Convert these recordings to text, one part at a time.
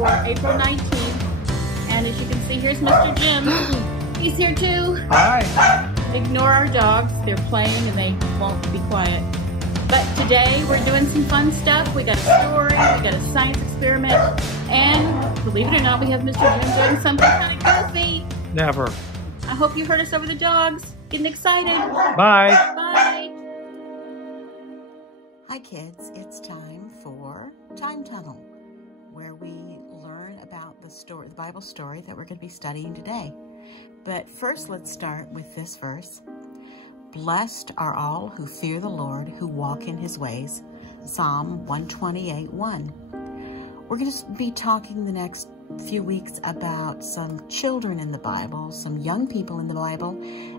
for April 19th. And as you can see, here's Mr. Jim. He's here too. Hi. Ignore our dogs. They're playing and they won't be quiet. But today we're doing some fun stuff. We got a story, we got a science experiment, and believe it or not, we have Mr. Jim doing something kind of goofy. Never. I hope you heard us over the dogs. Getting excited. Bye. Bye. Hi kids, it's time for Time Tunnel, where we learn about the Bible story that we're going to be studying today. But first, let's start with this verse. Blessed are all who fear the Lord, who walk in his ways. Psalm 128:1. We're going to be talking the next few weeks about some children in the Bible, some young people in the Bible,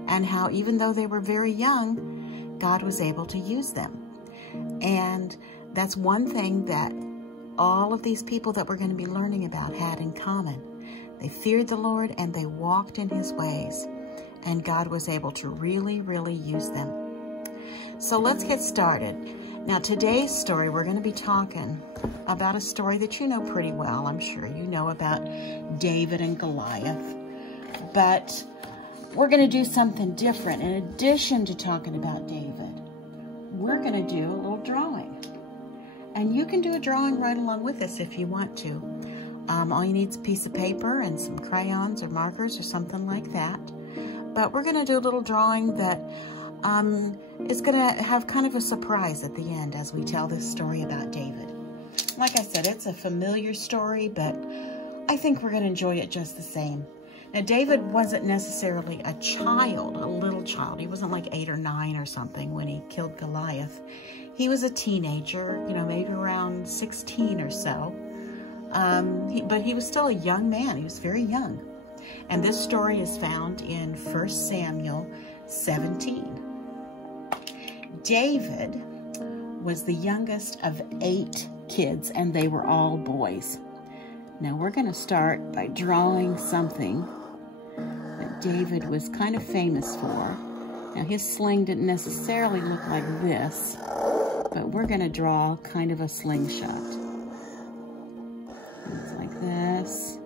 and how even though they were very young, God was able to use them. And that's one thing that all of these people that we're going to be learning about had in common. They feared the Lord and they walked in his ways. And God was able to really, really use them. So let's get started. Now, today's story, we're going to be talking about a story that you know pretty well. I'm sure you know about David and Goliath. But we're going to do something different. In addition to talking about David, we're going to do a little drawing. And you can do a drawing right along with us if you want to. All you need is a piece of paper and some crayons or markers or something like that. But we're going to do a little drawing that is going to have kind of a surprise at the end as we tell this story about David. Like I said, it's a familiar story, but I think we're going to enjoy it just the same. Now, David wasn't necessarily a child, a little child. He wasn't like 8 or 9 or something when he killed Goliath. He was a teenager, you know, maybe around 16 or so. But he was still a young man. He was very young. And this story is found in 1 Samuel 17. David was the youngest of 8 kids, and they were all boys. Now we're going to start by drawing something that David was kind of famous for. Now his sling didn't necessarily look like this, but we're going to draw kind of a slingshot. It's like this.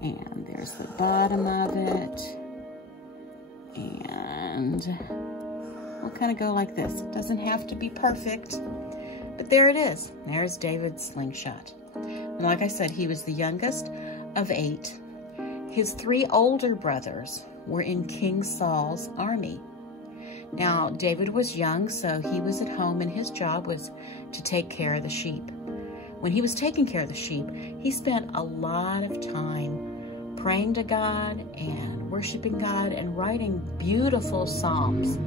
And there's the bottom of it. And we'll kind of go like this. It doesn't have to be perfect, but there it is. There's David's slingshot. And like I said, he was the youngest of 8. His 3 older brothers were in King Saul's army. Now, David was young, so he was at home, and his job was to take care of the sheep. When he was taking care of the sheep, he spent a lot of time praying to God and worshiping God and writing beautiful psalms.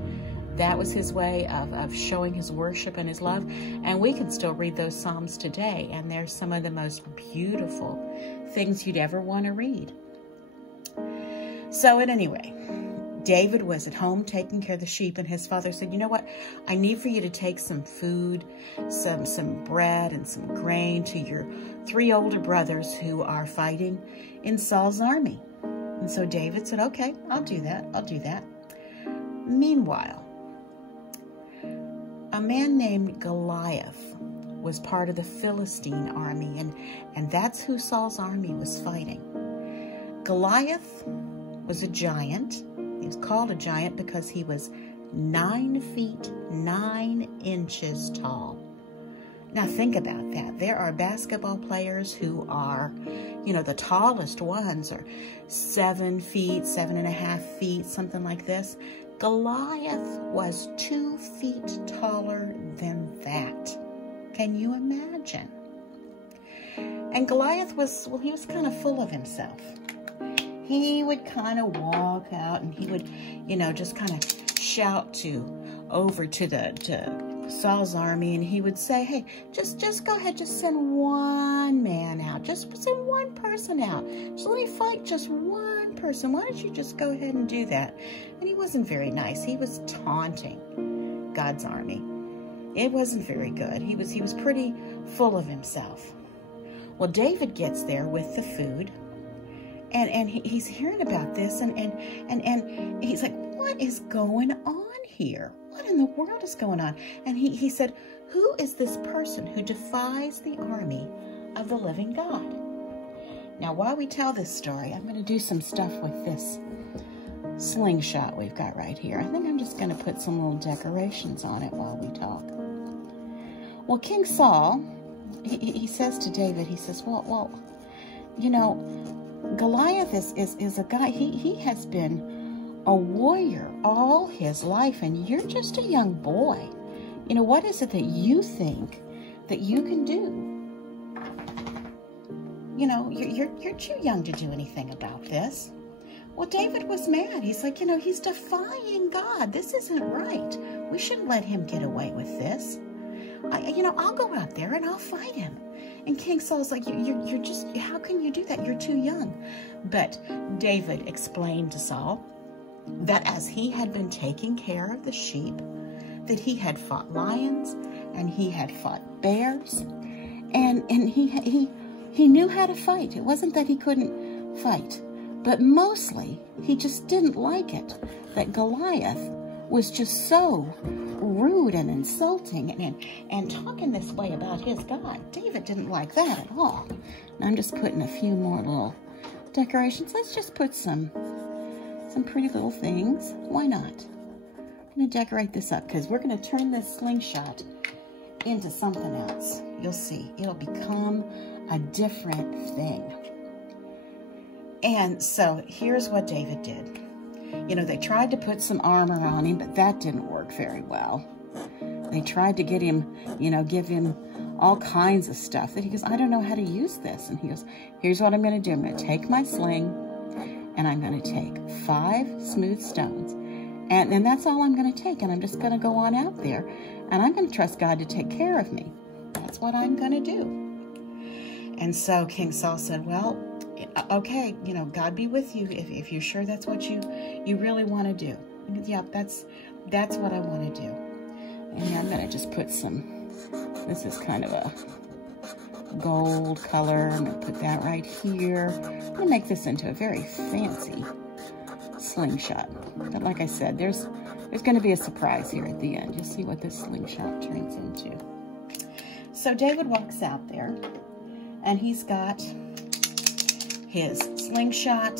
That was his way of showing his worship and his love. And we can still read those psalms today, and they're some of the most beautiful things you'd ever want to read. So at any rate, David was at home taking care of the sheep, and his father said, you know what? I need for you to take some food, some bread and some grain to your 3 older brothers who are fighting in Saul's army. And so David said, okay, I'll do that. I'll do that. Meanwhile, a man named Goliath was part of the Philistine army, and that's who Saul's army was fighting. Goliath was a giant. He was called a giant because he was 9 feet 9 inches tall. Now think about that. There are basketball players who are, you know, the tallest ones are 7 feet, 7.5 feet, something like this. Goliath was 2 feet taller than that. Can you imagine? And Goliath was, well, he was kind of full of himself. He would kind of walk out and he would, you know, just kind of shout over to Saul's army, and he would say, hey, just go ahead, just send one man out. Just send one person out. Just let me fight just one person. Why don't you just go ahead and do that? And he wasn't very nice. He was taunting God's army. It wasn't very good. He was pretty full of himself. Well, David gets there with the food. And he's hearing about this, and he's like, what is going on here? What in the world is going on? And he said, who is this person who defies the army of the living God. Now, while we tell this story, I'm going to do some stuff with this slingshot we've got right here. I think I'm just going to put some little decorations on it while we talk. Well, King Saul, he says to David, he says, well, you know, Goliath is a guy, he has been a warrior all his life, and you're just a young boy. You know, what is it that you think that you can do? You know, you're too young to do anything about this. Well, David was mad. He's like, you know, he's defying God. This isn't right. We shouldn't let him get away with this. You know, I'll go out there and I'll fight him. And King Saul's like, you're just, how can you do that? You're too young. But David explained to Saul that as he had been taking care of the sheep, that he had fought lions and he had fought bears, and he knew how to fight. It wasn't that he couldn't fight, but mostly he just didn't like it that Goliath was just so rude and insulting and talking this way about his God. David didn't like that at all. And I'm just putting a few more little decorations. Let's just put some pretty little things. Why not? I'm going to decorate this up because we're going to turn this slingshot into something else. You'll see. It'll become a different thing. And so here's what David did. You know, they tried to put some armor on him, but that didn't work very well. They tried to get him, you know, give him all kinds of stuff that he goes, I don't know how to use this. And he goes, here's what I'm going to do. I'm going to take my sling and I'm going to take 5 smooth stones. And then that's all I'm going to take. And I'm just going to go on out there and I'm going to trust God to take care of me. That's what I'm going to do. And so King Saul said, well, okay, you know, God be with you if you're sure that's what you really want to do. Yeah, that's what I want to do. And I'm going to just put some, this is kind of a gold color. I'm going to put that right here. I'm going to make this into a very fancy slingshot. But like I said, there's going to be a surprise here at the end. You'll see what this slingshot turns into. So David walks out there and he's got his slingshot,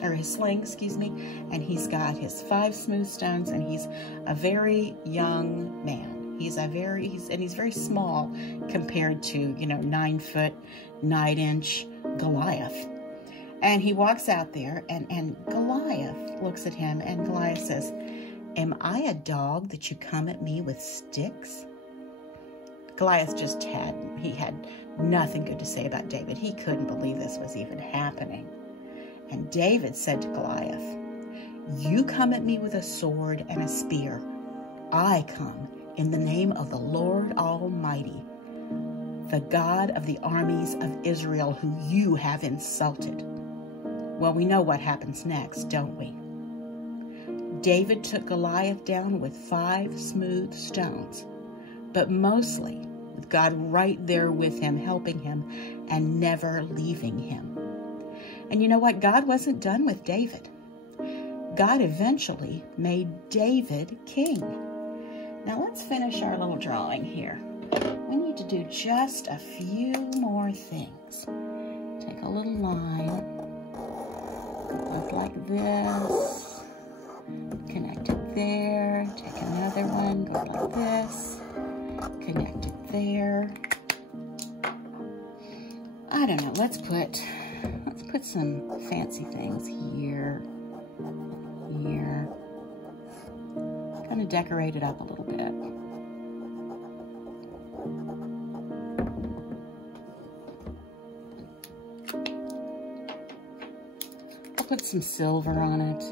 or his sling, excuse me, and he's got his 5 smooth stones, and he's a very young man. He's very small compared to, you know, 9 foot, 9 inch Goliath. And he walks out there, and Goliath looks at him, and Goliath says, am I a dog that you come at me with sticks? Goliath he had nothing good to say about David. He couldn't believe this was even happening. And David said to Goliath, you come at me with a sword and a spear. I come in the name of the Lord Almighty, the God of the armies of Israel, who you have insulted. Well, we know what happens next, don't we? David took Goliath down with 5 smooth stones, but mostly with God right there with him, helping him and never leaving him. And you know what? God wasn't done with David. God eventually made David king. Now let's finish our little drawing here. We need to do just a few more things. Take a little line, look like this, connect it there, take another one, go like this, connect it there. I don't know, let's put some fancy things here, here. Kind of decorate it up a little bit. I'll put some silver on it.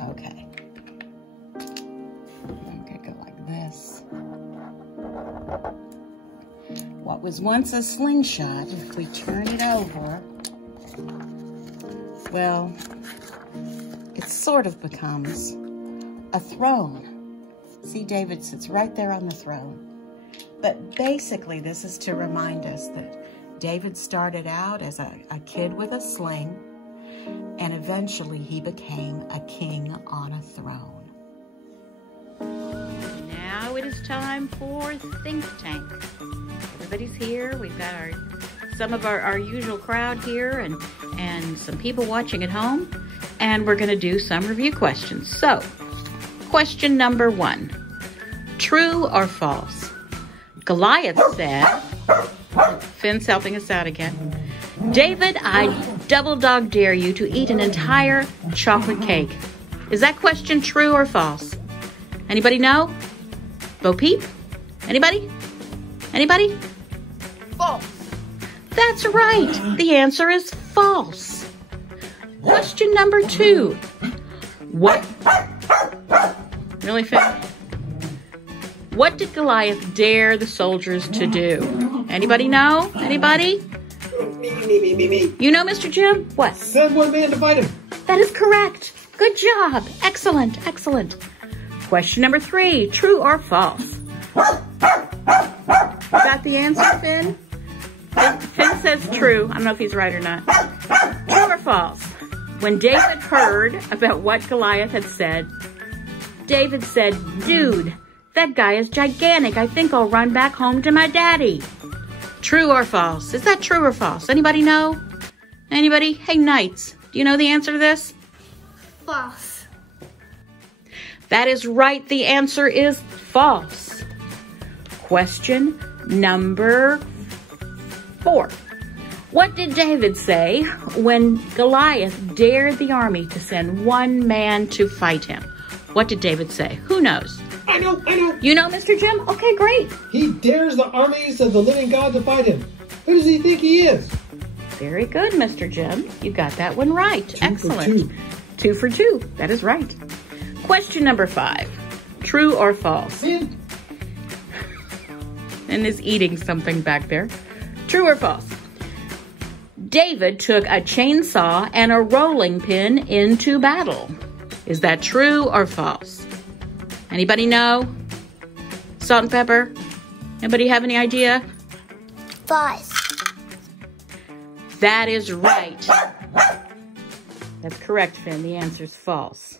Okay. I'm gonna go like this. What was once a slingshot, if we turn it over, well, it sort of becomes a throne. See, David sits right there on the throne. But basically, this is to remind us that David started out as a kid with a sling, and eventually he became a king on a throne. Now it is time for Think Tank. Everybody's here. We've got some of our usual crowd here and some people watching at home. And we're going to do some review questions. So, question number 1. True or false? Goliath said, Finn's helping us out again. David, I double dog dare you to eat an entire chocolate cake. Is that question true or false? Anybody know? Bo Peep? Anybody? Anybody? False. That's right. The answer is false. Question number 2. What? Really, Finn? What did Goliath dare the soldiers to do? Anybody know? Anybody? Me. You know, Mr. Jim? What? Send one man to fight him. That is correct. Good job. Excellent, excellent. Question number 3. True or false? Is that the answer, Finn? Finn says true. I don't know if he's right or not. True or false? When David heard about what Goliath had said, David said, dude, that guy is gigantic. I think I'll run back home to my daddy. True or false? Is that true or false? Anybody know? Anybody? Hey, Knights, do you know the answer to this? False. That is right. The answer is false. Question number 4. What did David say when Goliath dared the army to send one man to fight him? What did David say? Who knows? I know. You know, Mr. Jim? Okay, great. He dares the armies of the living God to fight him. Who does he think he is? Very good, Mr. Jim. You got that one right. Excellent. 2 for 2. 2 for 2. That is right. Question number 5. True or false? Finn. And is eating something back there. True or false? David took a chainsaw and a rolling pin into battle. Is that true or false? Anybody know? Salt and pepper? Anybody have any idea? False. That is right. That's correct, Finn. The answer is false.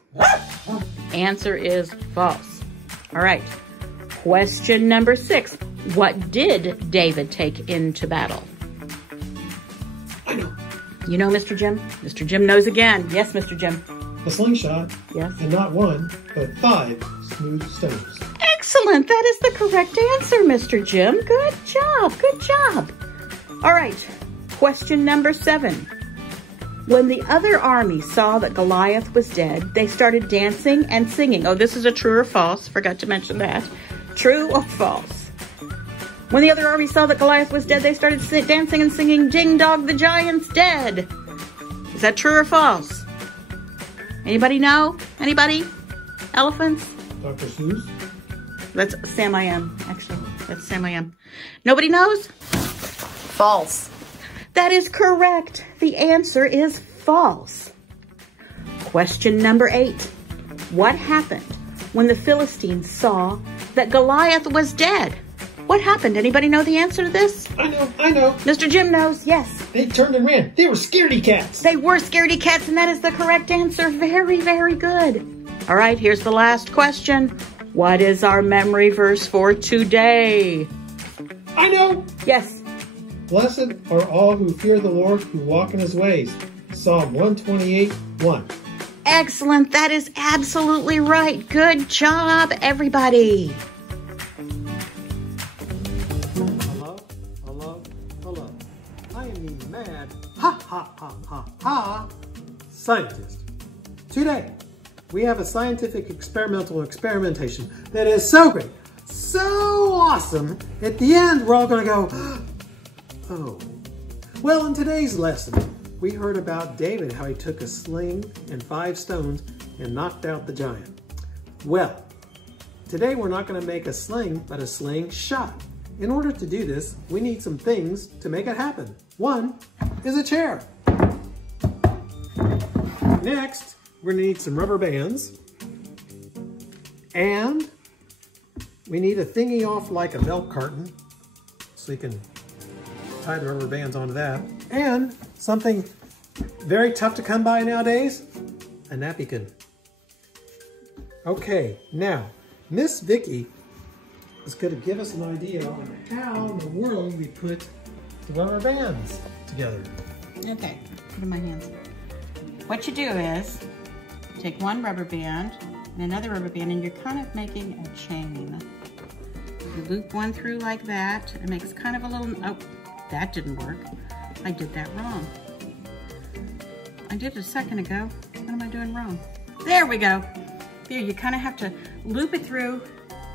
Answer is false. All right. Question number 6. What did David take into battle? I know. You know, Mr. Jim? Mr. Jim knows again. Yes, Mr. Jim. A slingshot. Yes. And not 1, but 5 smooth stones. Excellent. That is the correct answer, Mr. Jim. Good job. Good job. All right. Question number 7. When the other army saw that Goliath was dead, they started dancing and singing. Oh, this is a true or false. Forgot to mention that. True or false? When the other army saw that Goliath was dead, they started dancing and singing, Ding Dog, the Giant's dead. Is that true or false? Anybody know? Anybody? Elephants? Dr. Seuss. That's Sam I Am, actually. That's Sam I Am. Nobody knows? False. That is correct. The answer is false. Question number 8. What happened when the Philistines saw that Goliath was dead? What happened? Anybody know the answer to this? I know. Mr. Jim knows, yes. They turned and ran. They were scaredy cats. They were scaredy cats, and that is the correct answer. Very, very good. All right, here's the last question. What is our memory verse for today? I know. Yes. Blessed are all who fear the Lord, who walk in his ways. Psalm 128:1. Excellent. That is absolutely right. Good job, everybody. Hello. I am the mad scientist. Today, we have a scientific experimentation that is so great, so awesome. At the end, we're all going to go, oh. Well, in today's lesson, we heard about David, how he took a sling and 5 stones and knocked out the giant. Well, today we're not going to make a sling, but a slingshot. In order to do this, we need some things to make it happen. One is a chair. Next, we're going to need some rubber bands. And we need a thingy off like a milk carton, so you can tie the rubber bands onto that. And something very tough to come by nowadays, a napkin. Okay, now, Miss Vickie is going to give us an idea on how in the world we put the rubber bands together. Okay, put in my hands. What you do is take one rubber band and another rubber band, and you're kind of making a chain. You loop one through like that. It makes kind of a little, oh, that didn't work. I did that wrong. I did it a second ago. What am I doing wrong? There we go. There, you kind of have to loop it through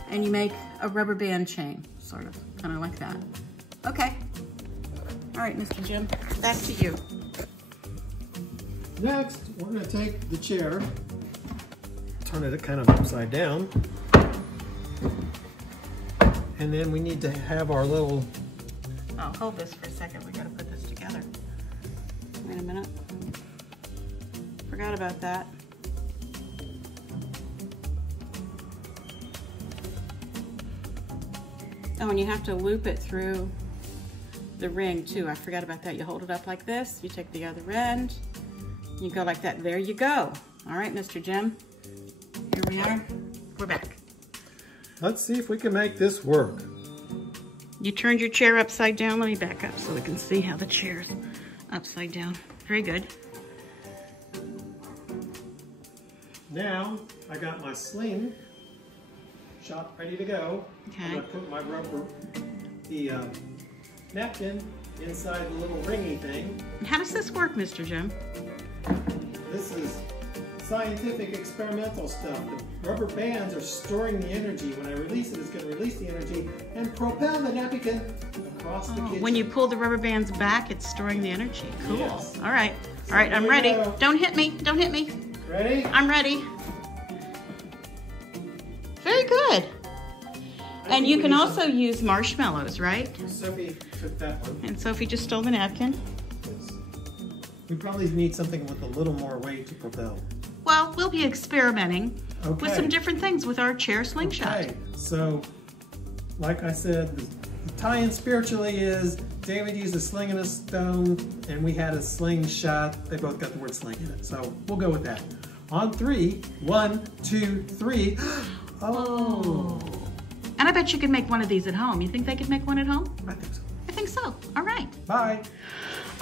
and you make a rubber band chain, sort of, kind of like that. Okay. All right, Mr. Jim, back to you. Next, we're going to take the chair, turn it kind of upside down, and then we need to have our little... Oh, hold this for a second. We got to put this together. Wait a minute. Forgot about that. Oh, and you have to loop it through the ring too. I forgot about that. You hold it up like this. You take the other end. You go like that. There you go. All right, Mr. Jim. Here we are. We're back. Let's see if we can make this work. You turned your chair upside down. Let me back up so we can see how the chair's upside down. Very good. Now, I got my sling shot ready to go. Okay. I'm going to put my napkin inside the little ringy thing. How does this work, Mr. Jim? This is scientific experimental stuff. The rubber bands are storing the energy. When I release it, it's going to release the energy and propel the napkin across the kitchen. When you pull the rubber bands back, it's storing the energy. Cool. Yes. All right. So All right, I'm ready. go. Don't hit me. Don't hit me. Ready? I'm ready. Very good. And you can also use marshmallows, right? Sophie took that one. And Sophie just stole the napkin. Yes. We probably need something with a little more weight to propel. Well, we'll be experimenting with Okay. some different things with our chair slingshot. Okay, so like I said, the tie-in spiritually is David used a sling and a stone, and we had a slingshot. They both got the word sling in it, so we'll go with that. On 3, 1, 2, 3. Oh. And I bet you could make one of these at home. You think they could make one at home? I think so. I think so. All right. Bye.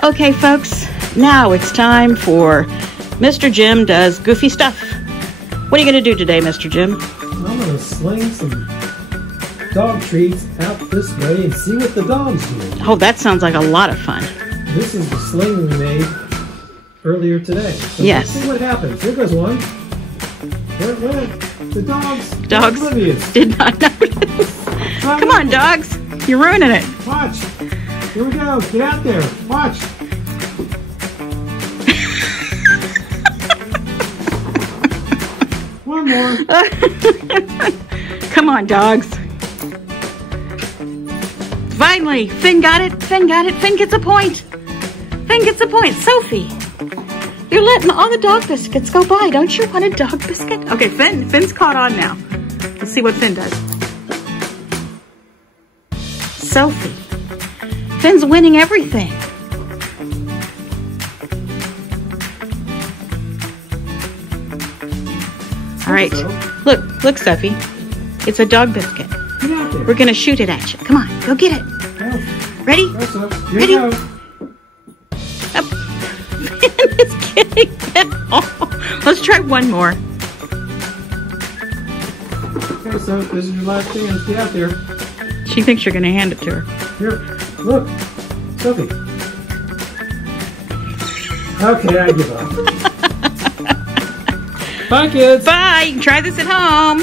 Okay, folks, now it's time for Mr. Jim Does Goofy Stuff. What are you going to do today, Mr. Jim? I'm going to sling some dog treats out this way and see what the dogs do. Oh, that sounds like a lot of fun. This is the sling we made earlier today. So Yes. let's see what happens. Here goes one. There it went. The dogs Dogs oblivious. did not notice. Come on, dogs. You're ruining it. Watch. Here we go. Get out there. Watch. One more. Come on, dogs. Finally, Finn got it. Finn got it. Finn gets a point. Finn gets a point. Sophie, you're letting all the dog biscuits go by. Don't you want a dog biscuit? Okay, Finn's caught on now. Let's see what Finn does. Sophie, Finn's winning everything. All right, look, Sophie. It's a dog biscuit. Get out there. We're gonna shoot it at you. Come on, go get it. Go. Ready? Go, Soph. Here Ready? you go. Up. Finn is getting it all. Let's try one more. Okay, so this is your last chance. Get out there. She thinks you're gonna hand it to her. Here. Look. Sophie. Okay, I give up. Bye, kids. Bye. You can try this at home.